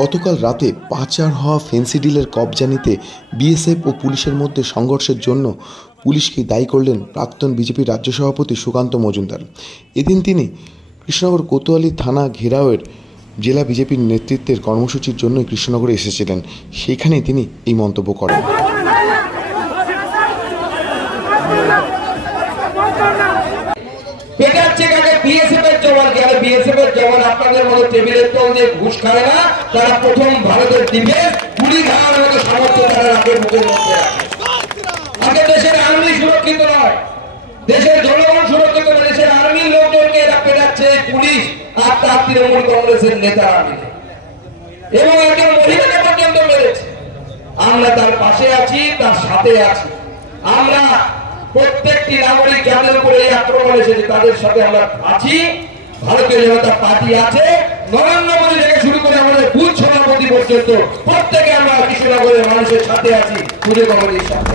গতকাল রাতে পাচার হওয়া ফেন্সিডিলের কবজা নিতে বিএসএফ ও পুলিশের মধ্যে সংঘর্ষের জন্য পুলিশকে দায়ী করলেন প্রাক্তন বিজেপির রাজ্য সভাপতি সুকান্ত মজুমদার। এদিন তিনি কৃষ্ণনগর কোতোয়ালি থানা ঘেরাওয়ের জেলা বিজেপির নেতৃত্বের কর্মসূচির জন্যই কৃষ্ণনগরে এসেছিলেন। সেইখানেই তিনি এই মন্তব্য করেন। আপনাদের মতো টেবিলের তল দিয়ে ঘুষ খায় না, তারা প্রথম ভারতের ডিফেন্স গুলি খাওয়ার মতো সামর্থ্য তারা রাখে বুকের মধ্যে। আগে দেশের আর্মি সুরক্ষিত নয়, দেশের জনগণ সুরক্ষিত নয়, দেশের আর্মির লোকজনকে এরা পেটাচ্ছে পুলিশ আর তার তৃণমূল কংগ্রেসের নেতারা মিলে, এবং একজন মহিলাকে পর্যন্ত মেরেছে। আমরা তার পাশে আছি, তার সাথে আছি। আমরা প্রত্যেকটি নাগরিক যাদের উপরে এই আক্রমণ এসেছে তাদের সাথে আমরা আছি। ভারতীয় জনতা পার্টি আছে, নরেন্দ্র মোদী থেকে শুরু করে আমাদের বুথ সভাপতি পর্যন্ত প্রত্যেকে আমরা কৃষ্ণনগরের মানুষের সাথে আছি, পুজো কমিটির সাথে।